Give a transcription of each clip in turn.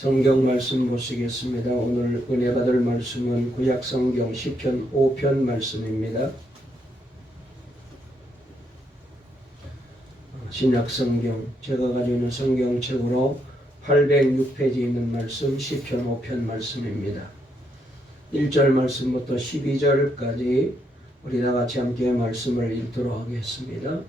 성경 말씀 보시겠습니다. 오늘 은혜 받을 말씀은 구약 성경 시편 5편 말씀입니다. 신약 성경 제가 가지고 있는 성경책으로 806페이지 있는 말씀 시편 5편 말씀입니다. 1절 말씀부터 12절까지 우리 다 같이 함께 말씀을 읽도록 하겠습니다.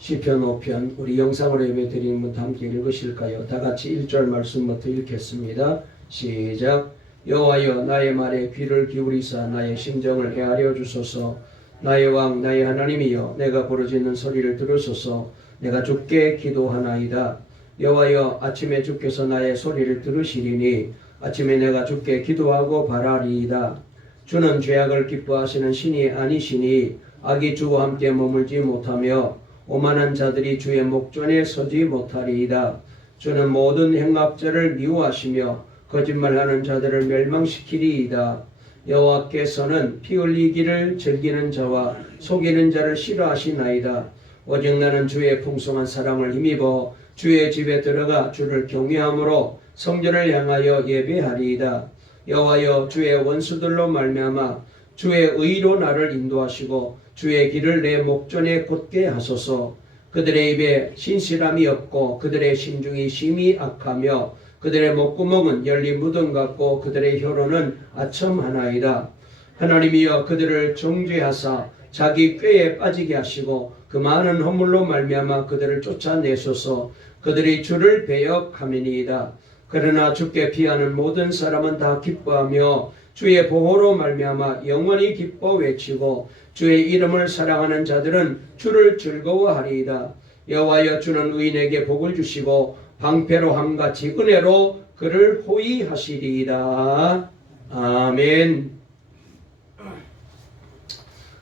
시편 5편 우리 영상으로 예배드리는 분도 함께 읽으실까요? 다 같이 1절 말씀부터 읽겠습니다. 시작. 여호와여 나의 말에 귀를 기울이사 나의 심정을 헤아려 주소서. 나의 왕 나의 하나님이여 내가 부르짖는 소리를 들으소서. 내가 주께 기도하나이다. 여호와여 아침에 주께서 나의 소리를 들으시리니 아침에 내가 주께 기도하고 바라리이다. 주는 죄악을 기뻐하시는 신이 아니시니 악이 주와 함께 머물지 못하며 오만한 자들이 주의 목전에 서지 못하리이다. 주는 모든 행악자를 미워하시며 거짓말하는 자들을 멸망시키리이다. 여호와께서는 피 흘리기를 즐기는 자와 속이는 자를 싫어하시나이다. 오직 나는 주의 풍성한 사랑을 힘입어 주의 집에 들어가 주를 경외함으로 성전을 향하여 예배하리이다. 여호와여 주의 원수들로 말미암아 주의 의로 나를 인도하시고 주의 길을 내 목전에 곧게 하소서. 그들의 입에 신실함이 없고 그들의 심중이 심히 악하며 그들의 목구멍은 열린 무덤 같고 그들의 혀로는 아첨하나이다. 하나님이여 그들을 정죄하사 자기 꾀에 빠지게 하시고 그 많은 허물로 말미암아 그들을 쫓아내소서. 그들이 주를 배역함이니이다. 그러나 주께 피하는 모든 사람은 다 기뻐하며 주의 보호로 말미암아 영원히 기뻐 외치고 주의 이름을 사랑하는 자들은 주를 즐거워하리이다. 여호와여 주는 의인에게 복을 주시고 방패로 함같이 은혜로 그를 호위하시리이다. 아멘.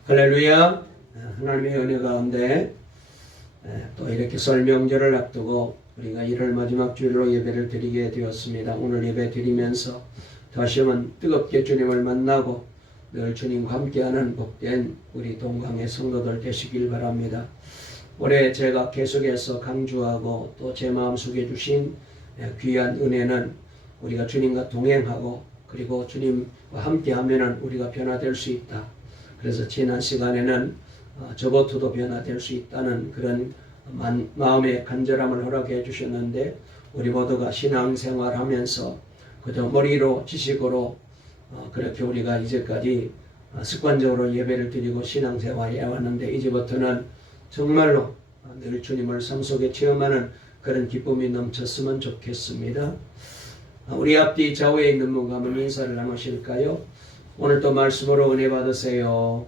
할렐루야. 하나님의 은혜 가운데 또 이렇게 설명절을 앞두고 우리가 1월 마지막 주일로 예배를 드리게 되었습니다. 오늘 예배 드리면서 다시 한번 뜨겁게 주님을 만나고 늘 주님과 함께하는 복된 우리 동강의 성도들 되시길 바랍니다. 올해 제가 계속해서 강조하고 또 제 마음속에 주신 귀한 은혜는 우리가 주님과 동행하고 그리고 주님과 함께하면 우리가 변화될 수 있다. 그래서 지난 시간에는 저것도 변화될 수 있다는 그런 마음의 간절함을 허락해 주셨는데 우리 모두가 신앙생활하면서 그저 머리로 지식으로 그렇게 우리가 이제까지 습관적으로 예배를 드리고 신앙생활을 해왔는데 이제부터는 정말로 늘 주님을 삶 속에 체험하는 그런 기쁨이 넘쳤으면 좋겠습니다. 우리 앞뒤 좌우에 있는 분과 한번 인사를 나누실까요? 오늘 또 말씀으로 은혜 받으세요.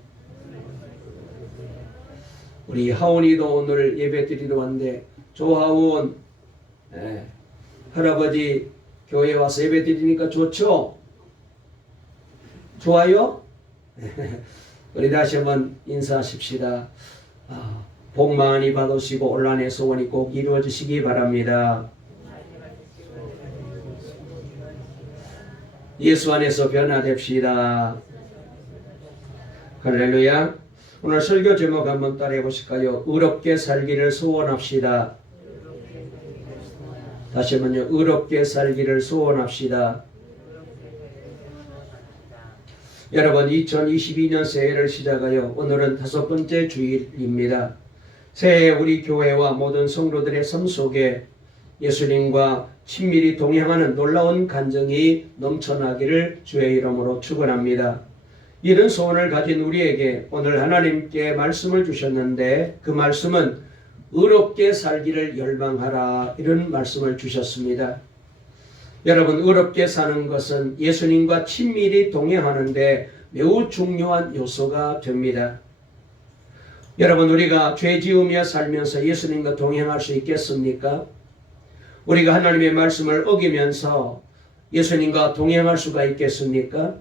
우리 하온이도 오늘 예배 드리러 왔는데 조하온 할아버지 교회 와서 예배 드리니까 좋죠? 좋아요? 우리 다시 한번 인사하십시다. 복 많이 받으시고 온란의 소원이 꼭 이루어지시기 바랍니다. 예수 안에서 변화됩시다. 할렐루야. 오늘 설교 제목 한번 따라해 보실까요? 의롭게 살기를 소원합시다. 다시 한번요. 의롭게 살기를 소원합시다. 여러분 2022년 새해를 시작하여 오늘은 5번째 주일입니다. 새해 우리 교회와 모든 성도들의 삶 속에 예수님과 친밀히 동행하는 놀라운 간증이 넘쳐나기를 주의 이름으로 축원합니다. 이런 소원을 가진 우리에게 오늘 하나님께 말씀을 주셨는데 그 말씀은 의롭게 살기를 열망하라 이런 말씀을 주셨습니다. 여러분 의롭게 사는 것은 예수님과 친밀히 동행하는데 매우 중요한 요소가 됩니다. 여러분 우리가 죄 지으며 살면서 예수님과 동행할 수 있겠습니까? 우리가 하나님의 말씀을 어기면서 예수님과 동행할 수가 있겠습니까?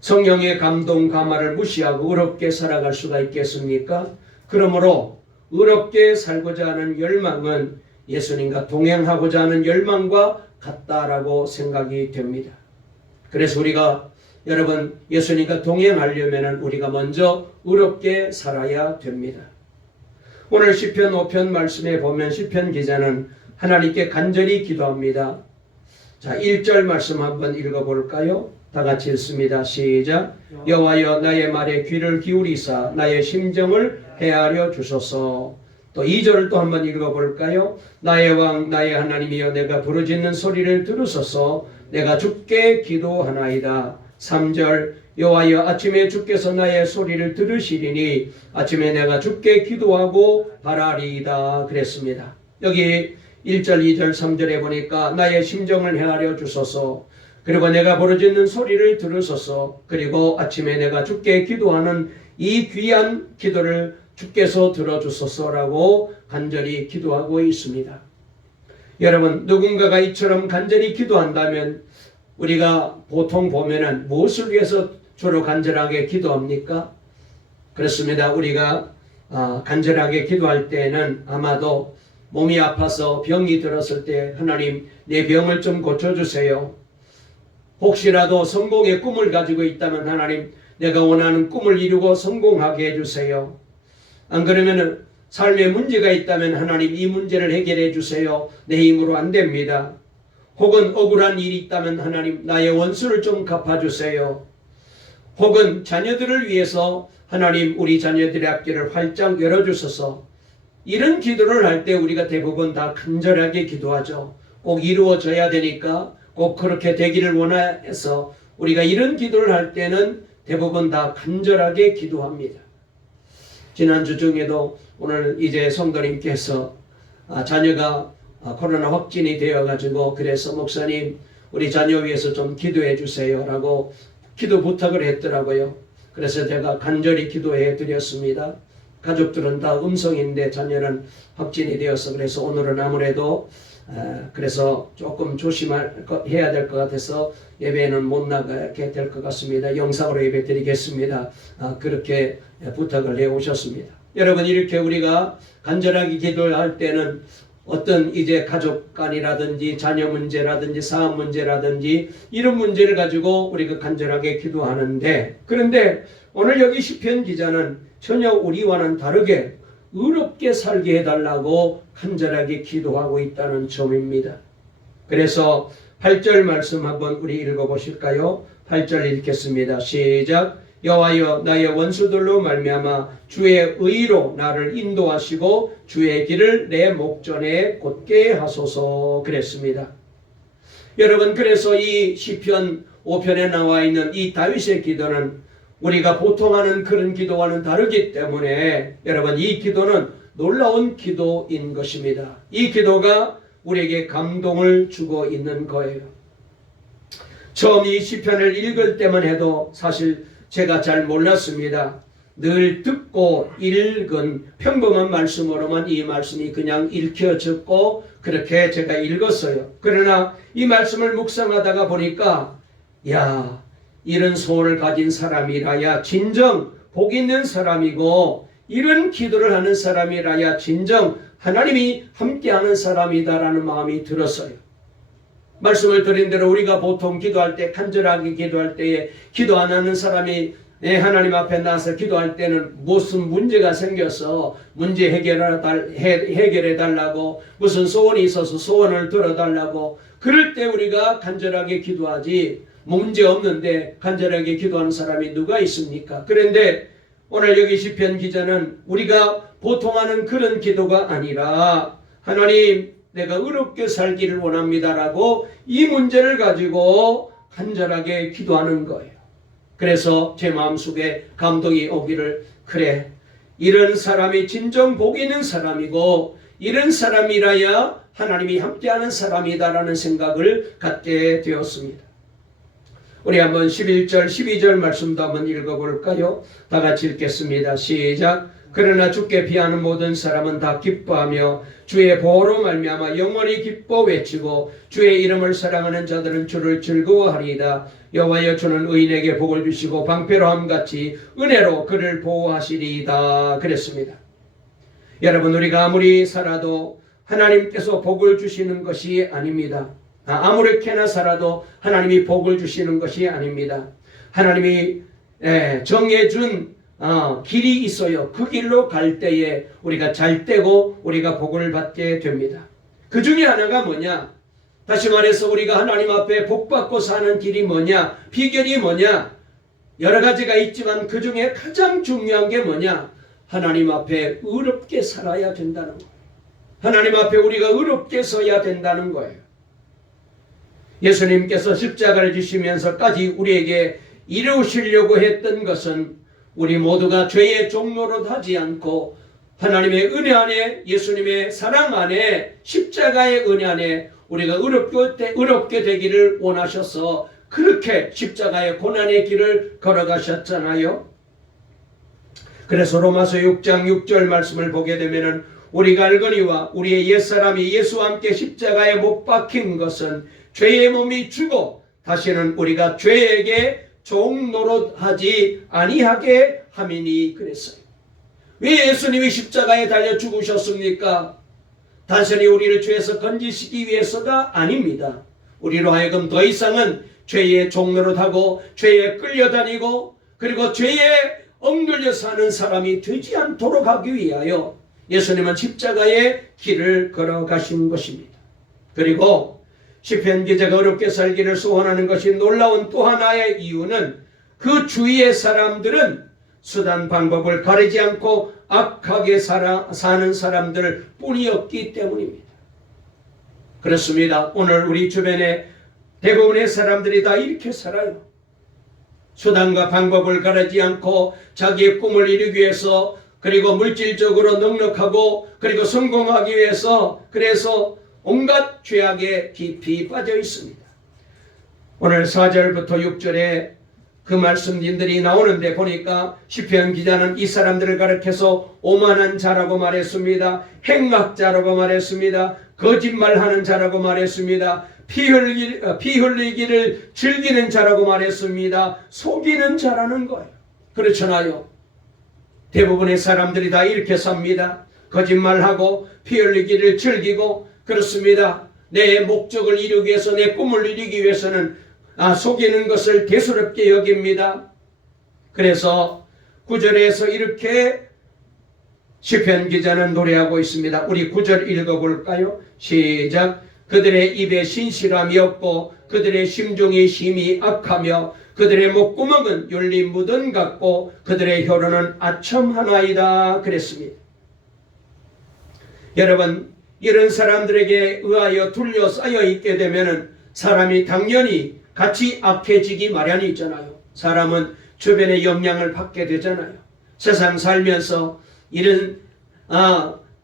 성령의 감동 감화를 무시하고 의롭게 살아갈 수가 있겠습니까? 그러므로 의롭게 살고자 하는 열망은 예수님과 동행하고자 하는 열망과 같다라고 생각이 됩니다. 그래서 우리가 여러분 예수님과 동행하려면 우리가 먼저 의롭게 살아야 됩니다. 오늘 시편 5편 말씀에 보면 시편 기자는 하나님께 간절히 기도합니다. 자, 1절 말씀 한번 읽어볼까요? 다 같이 읽습니다. 시작. 여호와여 나의 말에 귀를 기울이사 나의 심정을 헤아려 주소서. 또 2절을 또 한번 읽어볼까요? 나의 왕 나의 하나님이여 내가 부르짖는 소리를 들으소서. 내가 주께 기도하나이다. 3절 여호와여 아침에 주께서 나의 소리를 들으시리니 아침에 내가 주께 기도하고 바라리이다. 그랬습니다. 여기 1절, 2절, 3절에 보니까 나의 심정을 헤아려 주소서. 그리고 내가 부르짖는 소리를 들으소서. 그리고 아침에 내가 주께 기도하는 이 귀한 기도를 주께서 들어주소서라고 간절히 기도하고 있습니다. 여러분, 누군가가 이처럼 간절히 기도한다면 우리가 보통 보면은 무엇을 위해서 주로 간절하게 기도합니까? 그렇습니다. 우리가 간절하게 기도할 때는 아마도 몸이 아파서 병이 들었을 때 하나님 내 병을 좀 고쳐주세요. 혹시라도 성공의 꿈을 가지고 있다면 하나님 내가 원하는 꿈을 이루고 성공하게 해주세요. 안 그러면 삶에 문제가 있다면 하나님 이 문제를 해결해 주세요. 내 힘으로 안 됩니다. 혹은 억울한 일이 있다면 하나님 나의 원수를 좀 갚아주세요. 혹은 자녀들을 위해서 하나님 우리 자녀들의 앞길을 활짝 열어주소서. 이런 기도를 할 때 우리가 대부분 다 간절하게 기도하죠. 꼭 이루어져야 되니까 꼭 그렇게 되기를 원해서 우리가 이런 기도를 할 때는 대부분 다 간절하게 기도합니다. 지난주 중에도 오늘 이제 성도님께서 자녀가 코로나 확진이 되어가지고 그래서 목사님 우리 자녀 위해서 좀 기도해 주세요 라고 기도 부탁을 했더라고요. 그래서 제가 간절히 기도해 드렸습니다. 가족들은 다 음성인데 자녀는 확진이 되어서 그래서 오늘은 아무래도 그래서 조금 조심해야 될 것 같아서 예배는 못 나가게 될 것 같습니다. 영상으로 예배 드리겠습니다. 그렇게 부탁을 해 오셨습니다. 여러분, 이렇게 우리가 간절하게 기도할 때는 어떤 이제 가족 간이라든지 자녀 문제라든지 사업 문제라든지 이런 문제를 가지고 우리가 간절하게 기도하는데, 그런데 오늘 여기 시편 기자는 전혀 우리와는 다르게 의롭게 살게 해달라고 간절하게 기도하고 있다는 점입니다. 그래서 8절 말씀 한번 우리 읽어보실까요? 8절 읽겠습니다. 시작. 여호와여 나의 원수들로 말미암아 주의 의로 나를 인도하시고 주의 길을 내 목전에 곧게 하소서. 그랬습니다. 여러분, 그래서 이 시편 5편에 나와 있는 이 다윗의 기도는 우리가 보통 하는 그런 기도와는 다르기 때문에 여러분, 이 기도는 놀라운 기도인 것입니다. 이 기도가 우리에게 감동을 주고 있는 거예요. 처음 이 시편을 읽을 때만 해도 사실 제가 잘 몰랐습니다. 늘 듣고 읽은 평범한 말씀으로만 이 말씀이 그냥 읽혀졌고 그렇게 제가 읽었어요. 그러나 이 말씀을 묵상하다가 보니까 야, 이런 소원을 가진 사람이라야 진정 복 있는 사람이고 이런 기도를 하는 사람이라야 진정 하나님이 함께하는 사람이다라는 마음이 들었어요. 말씀을 드린 대로 우리가 보통 기도할 때 간절하게 기도할 때에 기도 안 하는 사람이 하나님 앞에 나서 기도할 때는 무슨 문제가 생겨서 문제 해결해 달라고 무슨 소원이 있어서 소원을 들어달라고 그럴 때 우리가 간절하게 기도하지 문제 없는데 간절하게 기도하는 사람이 누가 있습니까? 그런데 오늘 여기 시편 기자는 우리가 보통 하는 그런 기도가 아니라 하나님 내가 의롭게 살기를 원합니다라고 이 문제를 가지고 간절하게 기도하는 거예요. 그래서 제 마음속에 감동이 오기를 그래 이런 사람이 진정 복 있는 사람이고 이런 사람이라야 하나님이 함께하는 사람이다라는 생각을 갖게 되었습니다. 우리 한번 11절 12절 말씀도 한번 읽어볼까요? 다 같이 읽겠습니다. 시작. 그러나 주께 피하는 모든 사람은 다 기뻐하며 주의 보호로 말미암아 영원히 기뻐 외치고 주의 이름을 사랑하는 자들은 주를 즐거워하리이다. 여호와여 주는 의인에게 복을 주시고 방패로함같이 은혜로 그를 보호하시리이다. 그랬습니다. 여러분, 우리가 아무리 살아도 하나님께서 복을 주시는 것이 아닙니다. 아무렇게나 살아도 하나님이 복을 주시는 것이 아닙니다. 하나님이 정해준 길이 있어요. 그 길로 갈 때에 우리가 잘 떼고 우리가 복을 받게 됩니다. 그 중에 하나가 뭐냐? 다시 말해서 우리가 하나님 앞에 복받고 사는 길이 뭐냐? 비결이 뭐냐? 여러 가지가 있지만 그 중에 가장 중요한 게 뭐냐? 하나님 앞에 의롭게 살아야 된다는 거예요. 하나님 앞에 우리가 의롭게 서야 된다는 거예요. 예수님께서 십자가를 지시면서까지 우리에게 이루시려고 했던 것은 우리 모두가 죄의 종노릇 하지 않고 하나님의 은혜 안에, 예수님의 사랑 안에, 십자가의 은혜 안에 우리가 의롭게 되기를 원하셔서 그렇게 십자가의 고난의 길을 걸어가셨잖아요. 그래서 로마서 6장 6절 말씀을 보게 되면은 우리가 알거니와 우리의 옛사람이 예수와 함께 십자가에 못 박힌 것은 죄의 몸이 죽어 다시는 우리가 죄에게 종노릇하지 아니하게 함이니 그랬어요. 왜 예수님이 십자가에 달려 죽으셨습니까? 단순히 우리를 죄에서 건지시기 위해서가 아닙니다. 우리로 하여금 더 이상은 죄에 종노릇하고 죄에 끌려다니고 그리고 죄에 억눌려 사는 사람이 되지 않도록 하기 위하여 예수님은 십자가의 길을 걸어가신 것입니다. 그리고 시편 기자가 어렵게 살기를 소원하는 것이 놀라운 또 하나의 이유는 그 주위의 사람들은 수단 방법을 가리지 않고 악하게 사는 사람들 뿐이었기 때문입니다. 그렇습니다. 오늘 우리 주변에 대부분의 사람들이 다 이렇게 살아요. 수단과 방법을 가리지 않고 자기의 꿈을 이루기 위해서 그리고 물질적으로 넉넉하고 그리고 성공하기 위해서 그래서 온갖 죄악에 깊이 빠져 있습니다. 오늘 4절부터 6절에 그 말씀들이 나오는데 보니까 시편 기자는 이 사람들을 가리켜서 오만한 자라고 말했습니다. 행악자라고 말했습니다. 거짓말하는 자라고 말했습니다. 피 흘리기를 즐기는 자라고 말했습니다. 속이는 자라는 거예요. 그렇잖아요. 대부분의 사람들이 다 이렇게 삽니다. 거짓말하고 피 흘리기를 즐기고 그렇습니다. 내 목적을 이루기 위해서 내 꿈을 이루기 위해서는 속이는 것을 대수롭게 여깁니다. 그래서 9절에서 이렇게 시편 기자는 노래하고 있습니다. 우리 9절 읽어볼까요? 시작. 그들의 입에 신실함이 없고 그들의 심중이 심히 악하며 그들의 목구멍은 열린 무덤 같고 그들의 혀로는 아첨하나이다 그랬습니다. 여러분, 이런 사람들에게 의하여 둘러싸여 있게 되면 사람이 당연히 같이 악해지기 마련이 있잖아요. 사람은 주변의 영향을 받게 되잖아요. 세상 살면서 이런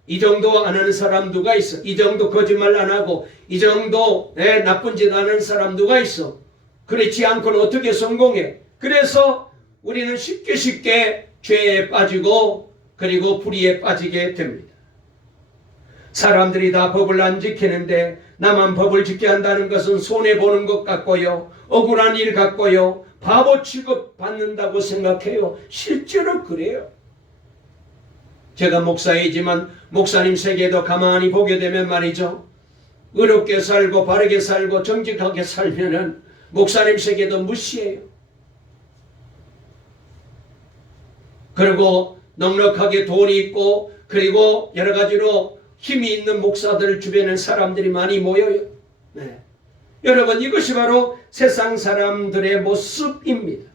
이 정도 안 하는 사람 누가 있어? 이 정도 거짓말 안 하고 이 정도 나쁜 짓 안 하는 사람 누가 있어? 그렇지 않고는 어떻게 성공해? 그래서 우리는 쉽게 죄에 빠지고 그리고 불의에 빠지게 됩니다. 사람들이 다 법을 안 지키는데 나만 법을 지켜야 한다는 것은 손해보는 것 같고요. 억울한 일 같고요. 바보 취급받는다고 생각해요. 실제로 그래요. 제가 목사이지만 목사님 세계도 가만히 보게 되면 말이죠. 의롭게 살고 바르게 살고 정직하게 살면은 목사님 세계도 무시해요. 그리고 넉넉하게 돈이 있고 그리고 여러 가지로 힘이 있는 목사들 주변에 사람들이 많이 모여요. 네. 여러분, 이것이 바로 세상 사람들의 모습입니다.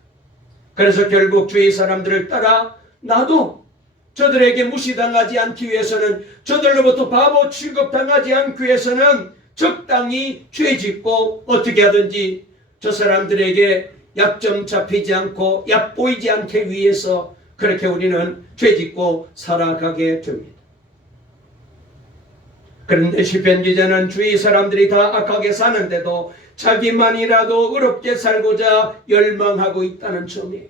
그래서 결국 주위 사람들을 따라 나도 저들에게 무시당하지 않기 위해서는 저들로부터 바보 취급당하지 않기 위해서는 적당히 죄짓고 어떻게 하든지 저 사람들에게 약점 잡히지 않고 얕보이지 않기 위해서 그렇게 우리는 죄짓고 살아가게 됩니다. 그런데 시편 기자는 주위 사람들이 다 악하게 사는데도 자기만이라도 의롭게 살고자 열망하고 있다는 점이에요.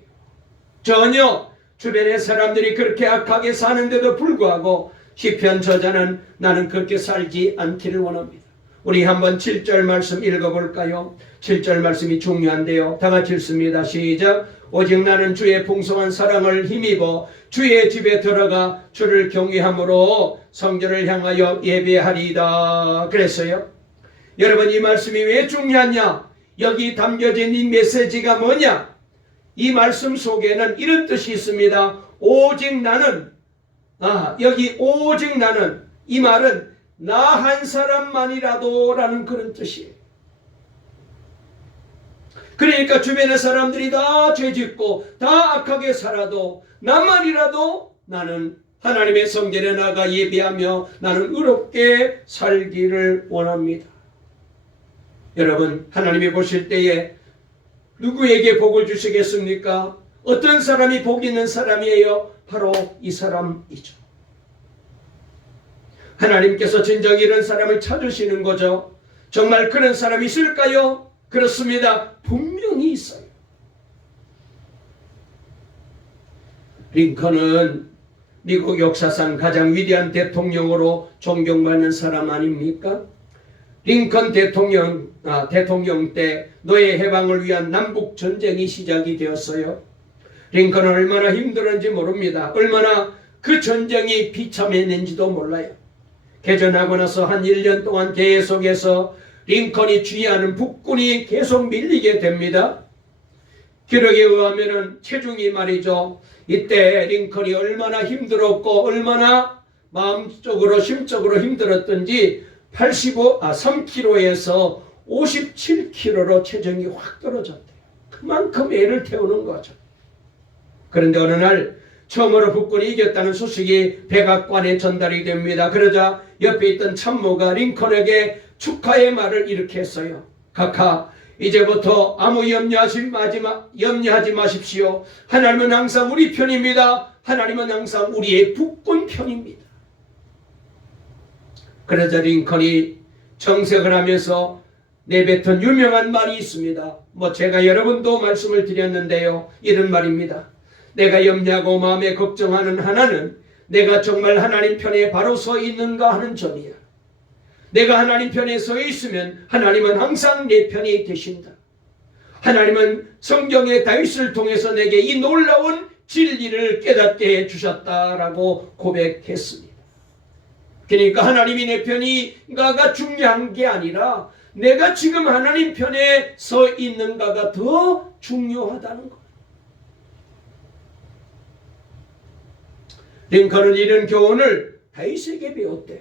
전혀 주변의 사람들이 그렇게 악하게 사는데도 불구하고 시편 저자는 나는 그렇게 살지 않기를 원합니다. 우리 한번 7절 말씀 읽어볼까요? 7절 말씀이 중요한데요. 다 같이 읽습니다. 시작. 오직 나는 주의 풍성한 사랑을 힘입어 주의 집에 들어가 주를 경외함으로 성전을 향하여 예배하리이다. 그랬어요. 여러분, 이 말씀이 왜 중요하냐? 여기 담겨진 이 메시지가 뭐냐? 이 말씀 속에는 이런 뜻이 있습니다. 오직 나는, 여기 오직 나는, 이 말은 나 한 사람만이라도 라는 그런 뜻이에요. 그러니까 주변의 사람들이 다 죄짓고 다 악하게 살아도 나만이라도 나는 하나님의 성전에 나가 예배하며 나는 의롭게 살기를 원합니다. 여러분, 하나님이 보실 때에 누구에게 복을 주시겠습니까? 어떤 사람이 복 있는 사람이에요? 바로 이 사람이죠. 하나님께서 진정 이런 사람을 찾으시는 거죠. 정말 그런 사람이 있을까요? 그렇습니다. 분명히 있어요. 링컨은 미국 역사상 가장 위대한 대통령으로 존경받는 사람 아닙니까? 링컨 대통령 때 노예 해방을 위한 남북 전쟁이 시작이 되었어요. 링컨은 얼마나 힘들었는지 모릅니다. 얼마나 그 전쟁이 비참했는지도 몰라요. 개전하고 나서 한 1년 동안 계속해서 링컨이 주의하는 북군이 계속 밀리게 됩니다. 기록에 의하면 체중이 말이죠. 이때 링컨이 얼마나 힘들었고 얼마나 마음적으로 심적으로 힘들었던지 3kg에서 57kg로 체중이 확 떨어졌대요. 그만큼 애를 태우는 거죠. 그런데 어느 날 처음으로 북군이 이겼다는 소식이 백악관에 전달이 됩니다. 그러자 옆에 있던 참모가 링컨에게 축하의 말을 이렇게 했어요. 각하, 이제부터 아무 염려하지 마십시오. 하나님은 항상 우리 편입니다. 하나님은 항상 우리의 북군 편입니다. 그러자 링컨이 정색을 하면서 내뱉은 유명한 말이 있습니다. 제가 여러분도 말씀을 드렸는데요. 이런 말입니다. 내가 염려하고 마음에 걱정하는 하나는 내가 정말 하나님 편에 바로 서 있는가 하는 점이야. 내가 하나님 편에 서 있으면 하나님은 항상 내 편이 되신다. 하나님은 성경의 다윗을 통해서 내게 이 놀라운 진리를 깨닫게 해주셨다라고 고백했습니다. 그러니까 하나님이 내 편인가가 중요한 게 아니라 내가 지금 하나님 편에 서 있는가가 더 중요하다는 것. 링컨은 이런 교훈을 다윗에게 배웠대요.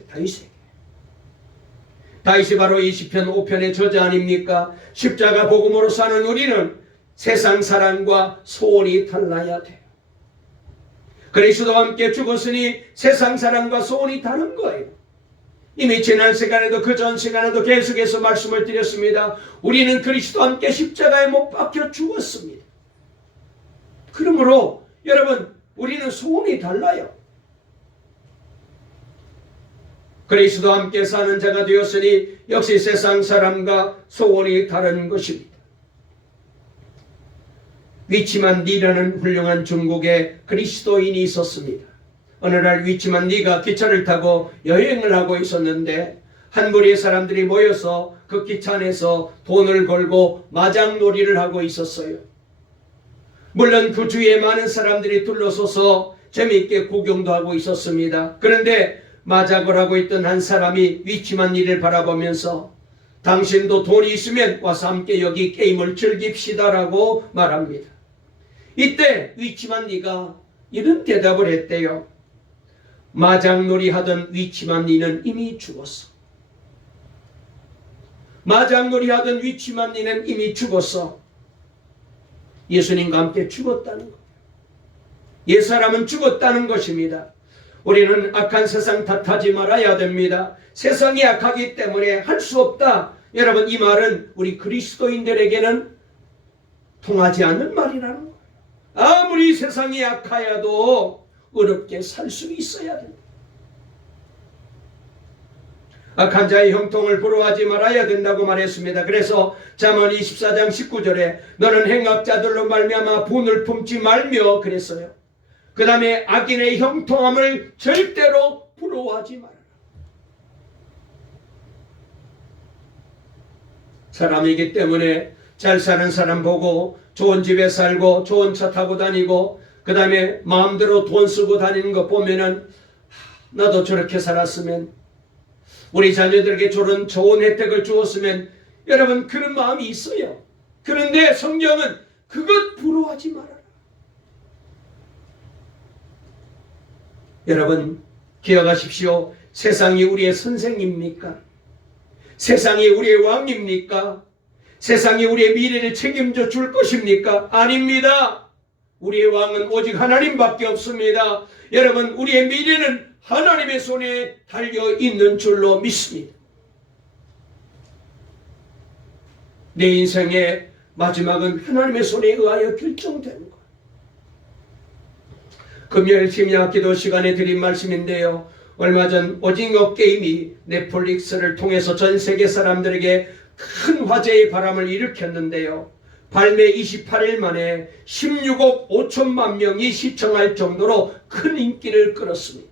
다윗이 바로 20편 5편의 저자 아닙니까? 십자가 복음으로 사는 우리는 세상 사랑과 소원이 달라야 돼요. 그리스도와 함께 죽었으니 세상 사랑과 소원이 다른 거예요. 이미 지난 시간에도 그 전 시간에도 계속해서 말씀을 드렸습니다. 우리는 그리스도와 함께 십자가에 못 박혀 죽었습니다. 그러므로 여러분, 우리는 소원이 달라요. 그리스도와 함께 사는 자가 되었으니 역시 세상 사람과 소원이 다른 것입니다. 위치만 니라는 훌륭한 중국에 그리스도인이 있었습니다. 어느 날 위치만 니가 기차를 타고 여행을 하고 있었는데 한 무리의 사람들이 모여서 그 기차 안에서 돈을 걸고 마장놀이를 하고 있었어요. 물론 그 주위에 많은 사람들이 둘러서서 재미있게 구경도 하고 있었습니다. 그런데 마작을 하고 있던 한 사람이 위치만 니를 바라보면서 당신도 돈이 있으면 와서 함께 여기 게임을 즐깁시다라고 말합니다. 이때 위치만 니가 이런 대답을 했대요. 마장놀이 하던 위치만 니는 이미 죽었어. 마장놀이 하던 위치만 니는 이미 죽었어. 예수님과 함께 죽었다는 거예요. 옛사람은 죽었다는 것입니다. 우리는 악한 세상 탓하지 말아야 됩니다. 세상이 악하기 때문에 할 수 없다. 여러분, 이 말은 우리 그리스도인들에게는 통하지 않는 말이라는 거예요. 아무리 세상이 악하여도 어렵게 살 수 있어야 된다. 악한 자의 형통을 부러워하지 말아야 된다고 말했습니다. 그래서 잠언 24장 19절에 너는 행악자들로 말미암아 분을 품지 말며 그랬어요. 그 다음에 악인의 형통함을 절대로 부러워하지 말아라. 사람이기 때문에 잘 사는 사람 보고 좋은 집에 살고 좋은 차 타고 다니고 그 다음에 마음대로 돈 쓰고 다니는 거 보면은 나도 저렇게 살았으면, 우리 자녀들에게 저런 좋은 혜택을 주었으면, 여러분 그런 마음이 있어요. 그런데 성경은 그것 부러워하지 말아라. 여러분 기억하십시오. 세상이 우리의 선생입니까? 세상이 우리의 왕입니까? 세상이 우리의 미래를 책임져 줄 것입니까? 아닙니다. 우리의 왕은 오직 하나님밖에 없습니다. 여러분, 우리의 미래는 하나님의 손에 달려 있는 줄로 믿습니다. 내 인생의 마지막은 하나님의 손에 의하여 결정되는 거예요. 금요일 심야 기도 시간에 드린 말씀인데요. 얼마 전 오징어 게임이 넷플릭스를 통해서 전 세계 사람들에게 큰 화제의 바람을 일으켰는데요. 발매 28일 만에 16억 5천만 명이 시청할 정도로 큰 인기를 끌었습니다.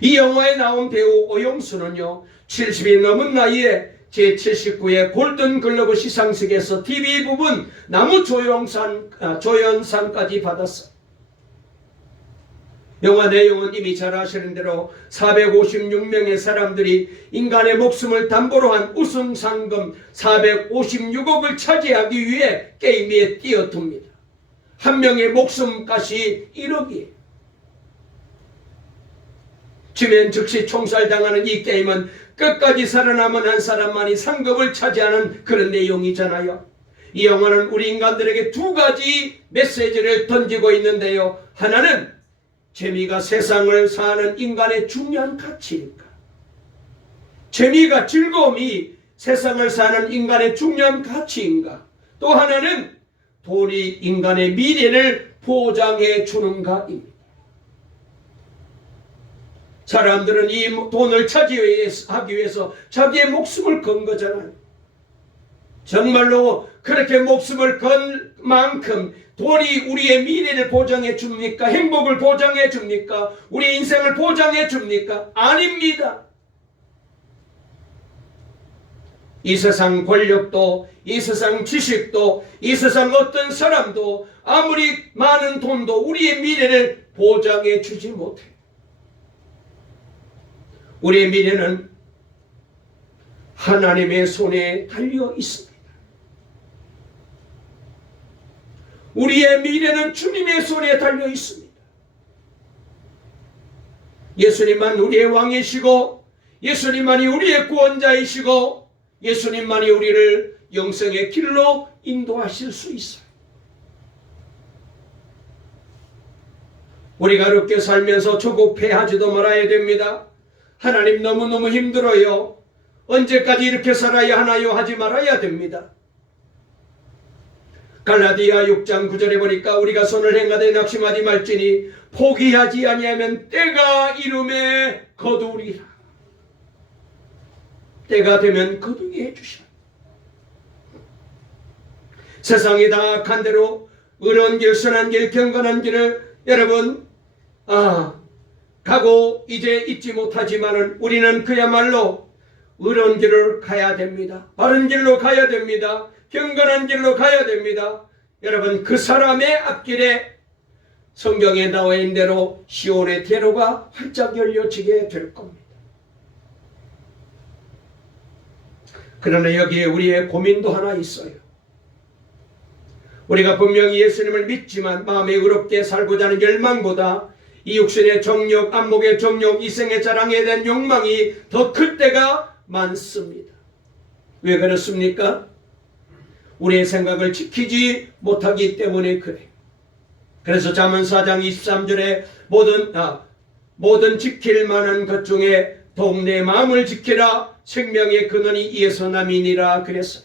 이 영화에 나온 배우 오영수는요, 70이 넘은 나이에 제79회 골든글러브 시상식에서 TV 부분 조연상까지 받았어요. 영화 내용은 이미 잘 아시는 대로 456명의 사람들이 인간의 목숨을 담보로 한 우승 상금 456억을 차지하기 위해 게임에 뛰어듭니다. 한 명의 목숨값이 1억이에요. 지면 즉시 총살당하는 이 게임은 끝까지 살아남은 한 사람만이 상금을 차지하는 그런 내용이잖아요. 이 영화는 우리 인간들에게 두 가지 메시지를 던지고 있는데요. 하나는 재미가 세상을 사는 인간의 중요한 가치인가? 재미가 즐거움이 세상을 사는 인간의 중요한 가치인가? 또 하나는 돈이 인간의 미래를 보장해 주는가입니다. 사람들은 이 돈을 차지하기 위해서 자기의 목숨을 건 거잖아요. 정말로 그렇게 목숨을 건 만큼 돈이 우리의 미래를 보장해 줍니까? 행복을 보장해 줍니까? 우리 인생을 보장해 줍니까? 아닙니다. 이 세상 권력도, 이 세상 지식도, 이 세상 어떤 사람도 아무리 많은 돈도 우리의 미래를 보장해 주지 못해요. 우리의 미래는 하나님의 손에 달려 있습니다. 우리의 미래는 주님의 손에 달려 있습니다. 예수님만 우리의 왕이시고, 예수님만이 우리의 구원자이시고, 예수님만이 우리를 영생의 길로 인도하실 수 있어요. 우리가 어렵게 살면서 조급해하지도 말아야 됩니다. 하나님 너무너무 힘들어요. 언제까지 이렇게 살아야 하나요? 하지 말아야 됩니다. 갈라디아 6장 9절에 보니까 우리가 손을 행하되 낙심하지 말지니 포기하지 아니하면 때가 이름에 거두리라. 때가 되면 거두게 해주시라. 세상이 다 악한 대로 의로운 길, 선한 길, 경건한 길을 여러분 가고 이제 잊지 못하지만은 우리는 그야말로 의로운 길을 가야 됩니다. 바른 길로 가야 됩니다. 경건한 길로 가야 됩니다. 여러분, 그 사람의 앞길에 성경에 나와 있는 대로 시온의 대로가 활짝 열려지게 될 겁니다. 그러나 여기에 우리의 고민도 하나 있어요. 우리가 분명히 예수님을 믿지만 마음에 의롭게 살고자 하는 열망보다 이 육신의 정욕, 안목의 정욕, 이생의 자랑에 대한 욕망이 더 클 때가 많습니다. 왜 그렇습니까? 우리의 생각을 지키지 못하기 때문에 그래요. 그래서 잠언 4장 23절에 모든 지킬 만한 것 중에 더욱 내 마음을 지키라. 생명의 근원이 이에서 남이니라 그랬어요.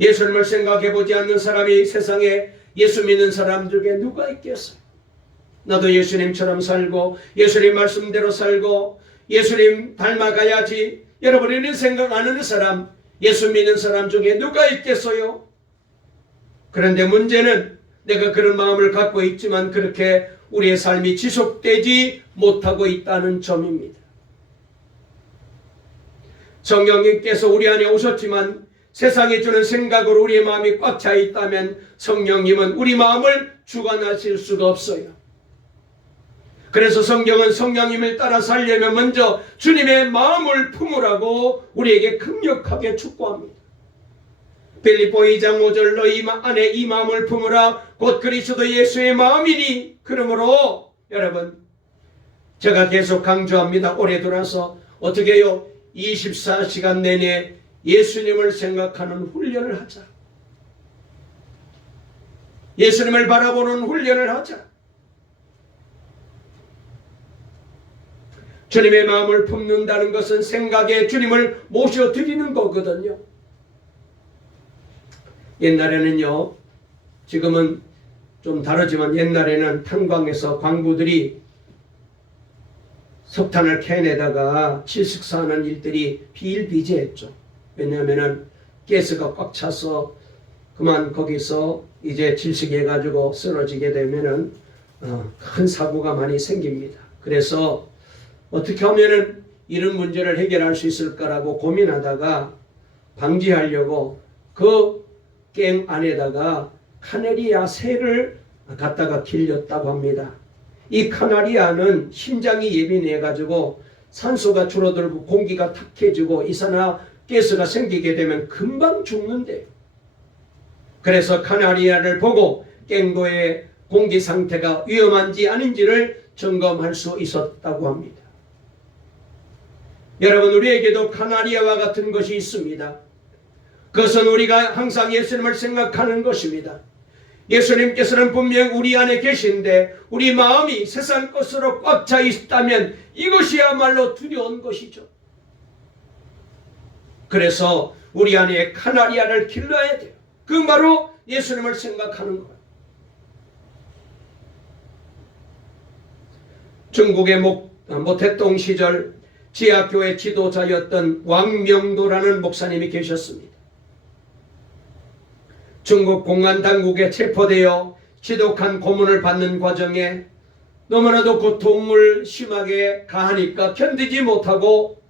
예수님을 생각해보지 않는 사람이 세상에 예수 믿는 사람 중에 누가 있겠어요? 나도 예수님처럼 살고 예수님 말씀대로 살고 예수님 닮아가야지. 여러분, 이런 생각 안 하는 사람, 예수 믿는 사람 중에 누가 있겠어요? 그런데 문제는 내가 그런 마음을 갖고 있지만 그렇게 우리의 삶이 지속되지 못하고 있다는 점입니다. 성령님께서 우리 안에 오셨지만 세상이 주는 생각으로 우리의 마음이 꽉 차 있다면 성령님은 우리 마음을 주관하실 수가 없어요. 그래서 성경은 성령님을 따라 살려면 먼저 주님의 마음을 품으라고 우리에게 강력하게 축구합니다. 빌립보 2장 5절 너희 안에 이 마음을 품으라 곧 그리스도 예수의 마음이니. 그러므로 여러분, 제가 계속 강조합니다. 올해 들어서 어떻게 해요? 24시간 내내 예수님을 생각하는 훈련을 하자. 예수님을 바라보는 훈련을 하자. 주님의 마음을 품는다는 것은 생각에 주님을 모셔드리는 거거든요. 옛날에는요, 지금은 좀 다르지만 옛날에는 탄광에서 광부들이 석탄을 캐내다가 질식사하는 일들이 비일비재했죠. 왜냐하면 가스가 꽉 차서 그만 거기서 이제 질식해가지고 쓰러지게 되면은 큰 사고가 많이 생깁니다. 그래서 어떻게 하면은 이런 문제를 해결할 수 있을까라고 고민하다가 방지하려고 그 갱 안에다가 카네리아 새를 갖다가 길렸다고 합니다. 이 카나리아는 심장이 예민해 가지고 산소가 줄어들고 공기가 탁해지고 이산화가스가 생기게 되면 금방 죽는데, 그래서 카나리아를 보고 갱도의 공기 상태가 위험한지 아닌지를 점검할 수 있었다고 합니다. 여러분, 우리에게도 카나리아와 같은 것이 있습니다. 그것은 우리가 항상 예수님을 생각하는 것입니다. 예수님께서는 분명 우리 안에 계신데 우리 마음이 세상 것으로 꽉 차 있다면 이것이야말로 두려운 것이죠. 그래서 우리 안에 카나리아를 길러야 돼요. 그 바로 예수님을 생각하는 거예요. 중국의 모태동 시절 지하교회 지도자였던 왕명도라는 목사님이 계셨습니다. 중국 공안당국에 체포되어 지독한 고문을 받는 과정에 너무나도 고통을 심하게 가하니까 견디지 못하고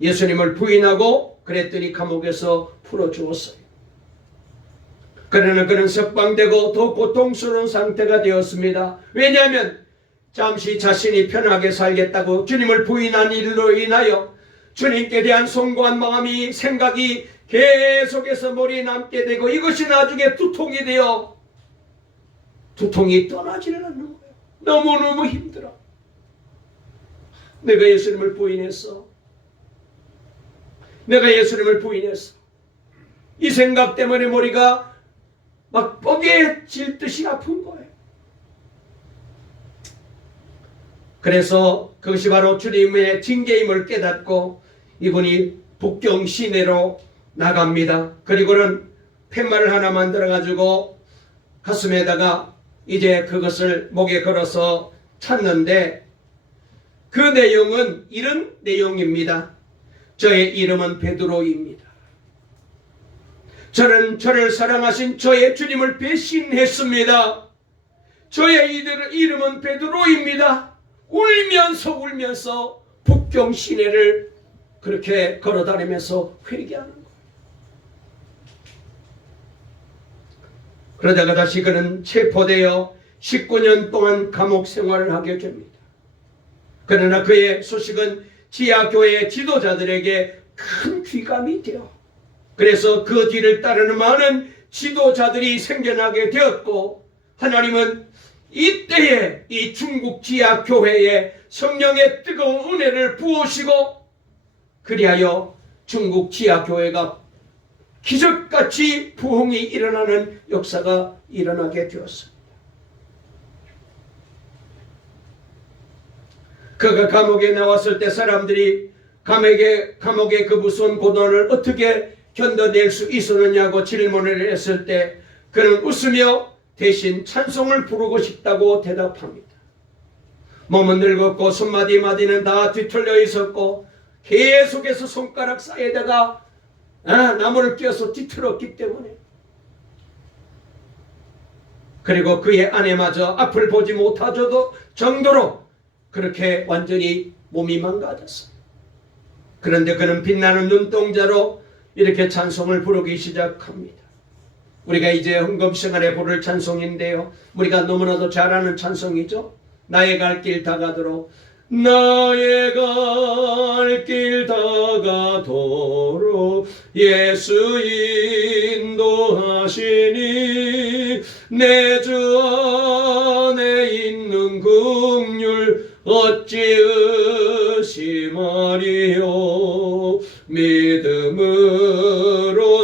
예수님을 부인하고 그랬더니 감옥에서 풀어주었어요. 그러나 그는 석방되고 더 고통스러운 상태가 되었습니다. 왜냐하면 잠시 자신이 편하게 살겠다고 주님을 부인한 일로 인하여 주님께 대한 송구한 마음이, 생각이 계속해서 머리에 남게 되고 이것이 나중에 두통이 되어 두통이 떠나지를 않는 거예요. 너무너무 힘들어. 내가 예수님을 부인했어. 내가 예수님을 부인했어. 이 생각 때문에 머리가 막 뻐개질 듯이 아픈 거예요. 그래서 그것이 바로 주님의 징계임을 깨닫고 이분이 북경 시내로 나갑니다. 그리고는 팻말을 하나 만들어 가지고 가슴에다가 이제 그것을 목에 걸어서 찾는데 그 내용은 이런 내용입니다. 저의 이름은 베드로입니다. 저는 저를 사랑하신 저의 주님을 배신했습니다. 저의 이름은 베드로입니다. 울면서 북경 시내를 그렇게 걸어다니면서 회개하는 거예요. 그러다가 다시 그는 체포되어 19년 동안 감옥 생활을 하게 됩니다. 그러나 그의 소식은 지하교회 지도자들에게 큰 귀감이 되어 그래서 그 뒤를 따르는 많은 지도자들이 생겨나게 되었고 하나님은 이때에 이 중국 지하교회에 성령의 뜨거운 은혜를 부으시고 그리하여 중국 지하교회가 기적같이 부흥이 일어나는 역사가 일어나게 되었습니다. 그가 감옥에 나왔을 때 사람들이 감옥의 그 무서운 고난을 어떻게 견뎌낼 수 있었느냐고 질문을 했을 때 그는 웃으며 대신 찬송을 부르고 싶다고 대답합니다. 몸은 늙었고 손마디마디는 다 뒤틀려 있었고 계속해서 손가락 사이에다가 나무를 끼워서 뒤틀었기 때문에 그리고 그의 아내마저 앞을 보지 못하셔도 정도로 그렇게 완전히 몸이 망가졌어요. 그런데 그는 빛나는 눈동자로 이렇게 찬송을 부르기 시작합니다. 우리가 이제 헌금시간에 부를 찬송인데요. 우리가 너무나도 잘 아는 찬송이죠. 나의 갈 길 다가도록 나의 갈 길 다가도록 예수 인도하시니 내 주 안에 있는 긍휼 어찌 의심하리요. 믿음으로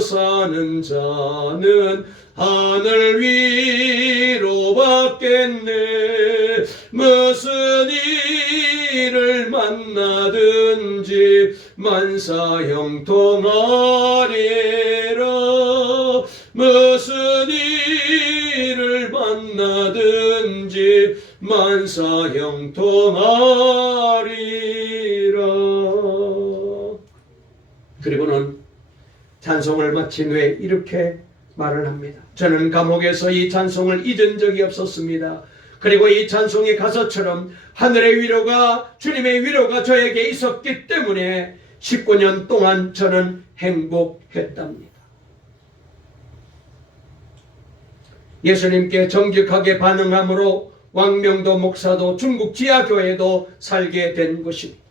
사는 자는 하늘 위로 받겠네. 무슨 일을 만나든지 만사 형통하리라. 무슨 일을 만나든지 만사 형통하리라. 그리고는 찬송을 마친 후에 이렇게 말을 합니다. 저는 감옥에서 이 찬송을 잊은 적이 없었습니다. 그리고 이 찬송의 가사처럼 하늘의 위로가, 주님의 위로가 저에게 있었기 때문에 19년 동안 저는 행복했답니다. 예수님께 정직하게 반응함으로 왕명도 목사도 중국 지하교회도 살게 된 것입니다.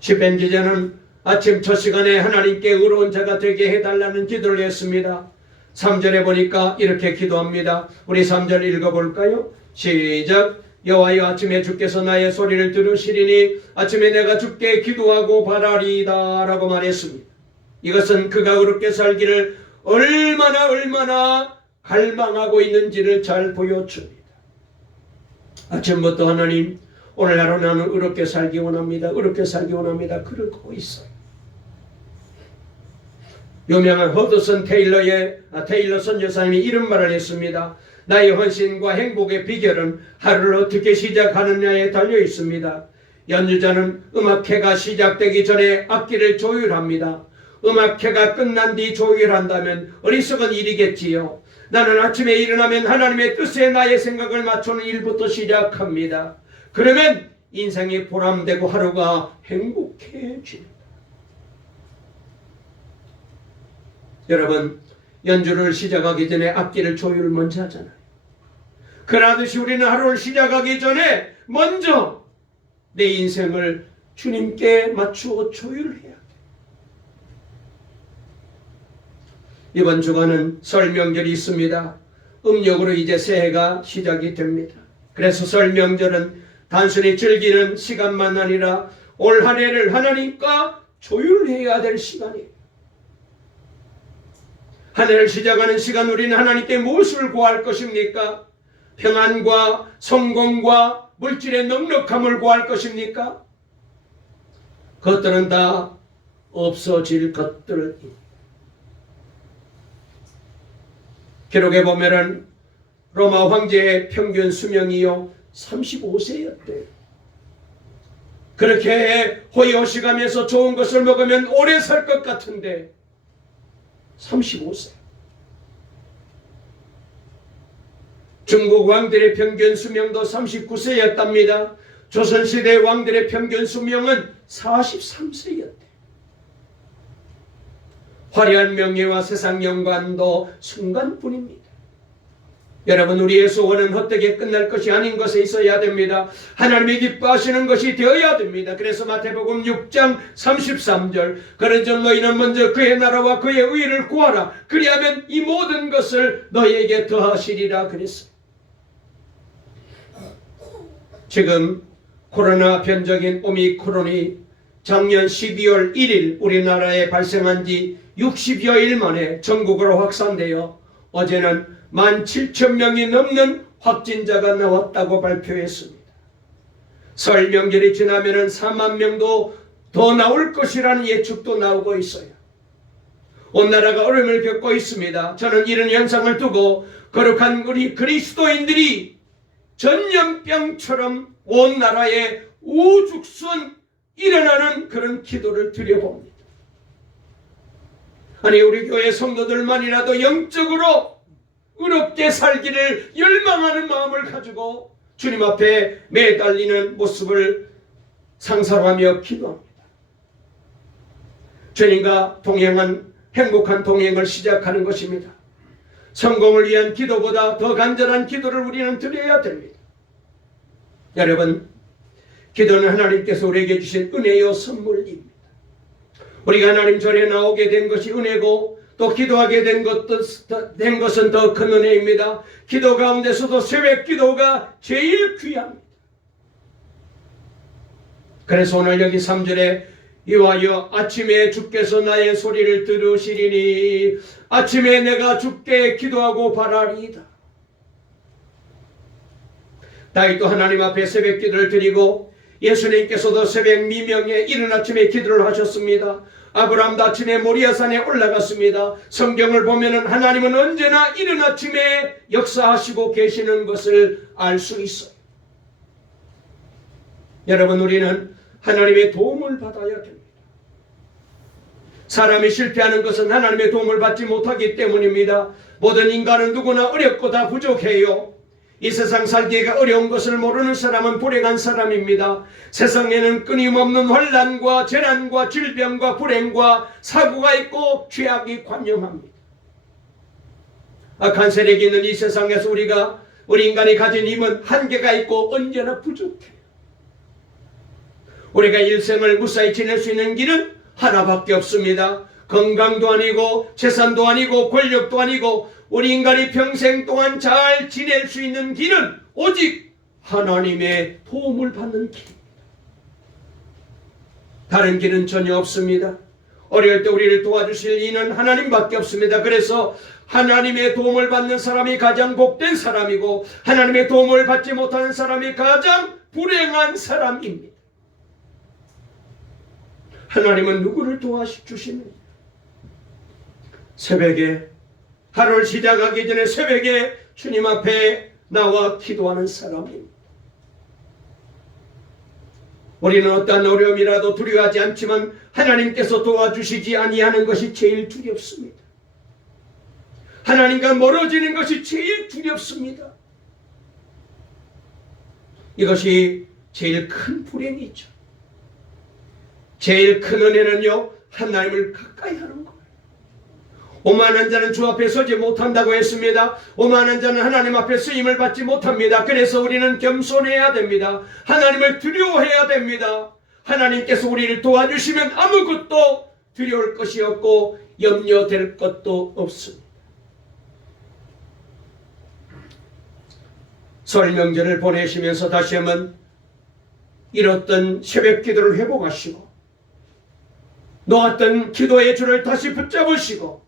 시편 기자는 아침 첫 시간에 하나님께 의로운 자가 되게 해달라는 기도를 했습니다. 3절에 보니까 이렇게 기도합니다. 우리 3절 읽어볼까요? 시작. 여호와여, 아침에 주께서 나의 소리를 들으시리니 아침에 내가 주께 기도하고 바라리이다 라고 말했습니다. 이것은 그가 의롭게 살기를 얼마나 갈망하고 있는지를 잘 보여줍니다. 아침부터 하나님, 오늘 하루 나는 의롭게 살기 원합니다. 의롭게 살기 원합니다. 그러고 있어요. 유명한 허드슨 테일러 선교사님이 이런 말을 했습니다. 나의 헌신과 행복의 비결은 하루를 어떻게 시작하느냐에 달려 있습니다. 연주자는 음악회가 시작되기 전에 악기를 조율합니다. 음악회가 끝난 뒤 조율한다면 어리석은 일이겠지요. 나는 아침에 일어나면 하나님의 뜻에 나의 생각을 맞추는 일부터 시작합니다. 그러면 인생이 보람되고 하루가 행복해집니다. 여러분, 연주를 시작하기 전에 악기를 조율을 먼저 하잖아요. 그러듯이 우리는 하루를 시작하기 전에 먼저 내 인생을 주님께 맞추어 조율해야 돼요. 이번 주간은 설 명절이 있습니다. 음력으로 이제 새해가 시작이 됩니다. 그래서 설 명절은 단순히 즐기는 시간만 아니라 올 한 해를 하나님과 조율해야 될 시간이에요. 한 해를 시작하는 시간, 우리는 하나님께 무엇을 구할 것입니까? 평안과 성공과 물질의 넉넉함을 구할 것입니까? 그것들은 다 없어질 것들입니다. 기록에 보면은 로마 황제의 평균 수명이요 35세였대요. 그렇게 호의호식하면서 좋은 것을 먹으면 오래 살 것 같은데 35세. 중국 왕들의 평균 수명도 39세였답니다. 조선시대 왕들의 평균 수명은 43세였대. 화려한 명예와 세상 영광도 순간뿐입니다. 여러분, 우리의 소원은 헛되게 끝날 것이 아닌 것에 있어야 됩니다. 하나님이 기뻐하시는 것이 되어야 됩니다. 그래서 마태복음 6장 33절, 그런즉 너희는 먼저 그의 나라와 그의 의를 구하라. 그리하면 이 모든 것을 너희에게 더하시리라 그랬어요. 지금 코로나 변적인 오미크론이 작년 12월 1일 우리나라에 발생한 지 60여일 만에 전국으로 확산되어 어제는 17,000명이 넘는 확진자가 나왔다고 발표했습니다. 설 명절이 지나면 4만 명도 더 나올 것이라는 예측도 나오고 있어요. 온 나라가 어려움을 겪고 있습니다. 저는 이런 현상을 두고 거룩한 우리 그리스도인들이 전염병처럼 온 나라에 우죽순 일어나는 그런 기도를 드려봅니다. 아니, 우리 교회 성도들만이라도 영적으로 의롭게 살기를 열망하는 마음을 가지고 주님 앞에 매달리는 모습을 상상하며 기도합니다. 주님과 동행한 행복한 동행을 시작하는 것입니다. 성공을 위한 기도보다 더 간절한 기도를 우리는 드려야 됩니다. 여러분, 기도는 하나님께서 우리에게 주신 은혜요 선물입니다. 우리가 하나님 절에 나오게 된 것이 은혜고, 또 기도하게 된 것은 더 큰 은혜입니다. 기도 가운데서도 새벽 기도가 제일 귀합니다. 그래서 오늘 여기 3절에 이와여 아침에 주께서 나의 소리를 들으시리니 아침에 내가 주께 기도하고 바라리이다. 다윗도 하나님 앞에 새벽 기도를 드리고 예수님께서도 새벽 미명에 이른 아침에 기도를 하셨습니다. 아브라함도 아침에 모리아산에 올라갔습니다. 성경을 보면은 하나님은 언제나 이른 아침에 역사하시고 계시는 것을 알 수 있어요. 여러분, 우리는 하나님의 도움을 받아야 됩니다. 사람이 실패하는 것은 하나님의 도움을 받지 못하기 때문입니다. 모든 인간은 누구나 어렵고 다 부족해요. 이 세상 살기가 어려운 것을 모르는 사람은 불행한 사람입니다. 세상에는 끊임없는 환난과 재난과 질병과 불행과 사고가 있고 죄악이 관영합니다. 악한 세력이 있는 이 세상에서 우리 인간이 가진 힘은 한계가 있고 언제나 부족해요. 우리가 일생을 무사히 지낼 수 있는 길은 하나밖에 없습니다. 건강도 아니고 재산도 아니고 권력도 아니고 우리 인간이 평생 동안 잘 지낼 수 있는 길은 오직 하나님의 도움을 받는 길입니다. 다른 길은 전혀 없습니다. 어려울 때 우리를 도와주실 이는 하나님밖에 없습니다. 그래서 하나님의 도움을 받는 사람이 가장 복된 사람이고 하나님의 도움을 받지 못하는 사람이 가장 불행한 사람입니다. 하나님은 누구를 도와주시느냐? 새벽에, 하루를 시작하기 전에 새벽에 주님 앞에 나와 기도하는 사람입니다. 우리는 어떠한 어려움이라도 두려워하지 않지만 하나님께서 도와주시지 아니하는 것이 제일 두렵습니다. 하나님과 멀어지는 것이 제일 두렵습니다. 이것이 제일 큰 불행이죠. 제일 큰 은혜는요, 하나님을 가까이 하는 거예요. 오만한 자는 주 앞에 서지 못한다고 했습니다. 오만한 자는 하나님 앞에 쓰임을 받지 못합니다. 그래서 우리는 겸손해야 됩니다. 하나님을 두려워해야 됩니다. 하나님께서 우리를 도와주시면 아무것도 두려울 것이 없고 염려될 것도 없습니다. 설 명절을 보내시면서 다시 한번 잃었던 새벽 기도를 회복하시고 놓았던 기도의 줄을 다시 붙잡으시고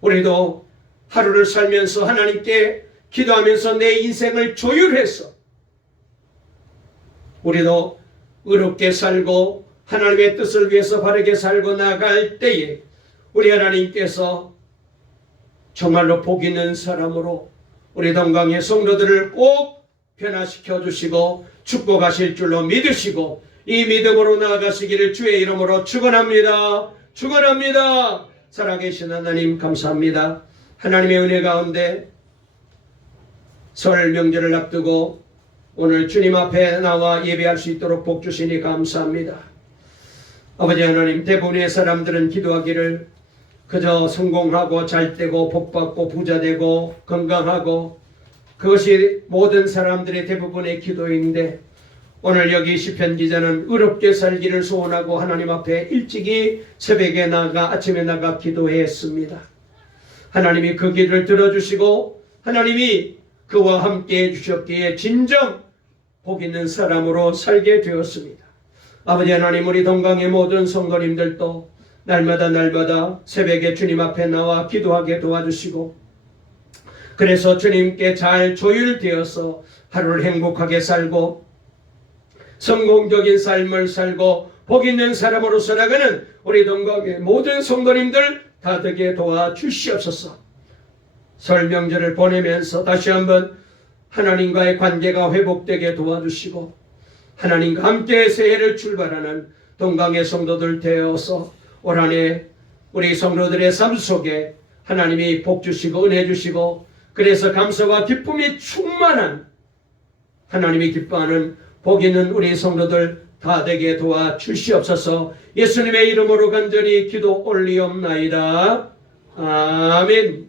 우리도 하루를 살면서 하나님께 기도하면서 내 인생을 조율해서 우리도 의롭게 살고 하나님의 뜻을 위해서 바르게 살고 나갈 때에 우리 하나님께서 정말로 복 있는 사람으로 우리 동강의 성도들을 꼭 변화시켜 주시고 축복하실 줄로 믿으시고 이 믿음으로 나아가시기를 주의 이름으로 축원합니다. 축원합니다. 살아계신 하나님 감사합니다. 하나님의 은혜 가운데 설 명절을 앞두고 오늘 주님 앞에 나와 예배할 수 있도록 복 주시니 감사합니다. 아버지 하나님, 대부분의 사람들은 기도하기를 그저 성공하고 잘되고 복받고 부자되고 건강하고 그것이 모든 사람들의 대부분의 기도인데 오늘 여기 시편 기자는 의롭게 살기를 소원하고 하나님 앞에 일찍이 새벽에 나가 아침에 나가 기도했습니다. 하나님이 그 기도를 들어주시고 하나님이 그와 함께 해주셨기에 진정 복 있는 사람으로 살게 되었습니다. 아버지 하나님, 우리 동강의 모든 성도님들도 날마다 새벽에 주님 앞에 나와 기도하게 도와주시고 그래서 주님께 잘 조율되어서 하루를 행복하게 살고 성공적인 삶을 살고 복 있는 사람으로 살아가는 우리 동강의 모든 성도님들 다 되게 도와주시옵소서. 설 명절을 보내면서 다시 한번 하나님과의 관계가 회복되게 도와주시고 하나님과 함께 새해를 출발하는 동강의 성도들 되어서 올 한 해 우리 성도들의 삶 속에 하나님이 복 주시고 은혜 주시고 그래서 감사와 기쁨이 충만한 하나님이 기뻐하는 복 있는 우리 성도들 다 되게 도와주시옵소서. 예수님의 이름으로 간절히 기도 올리옵나이다. 아멘.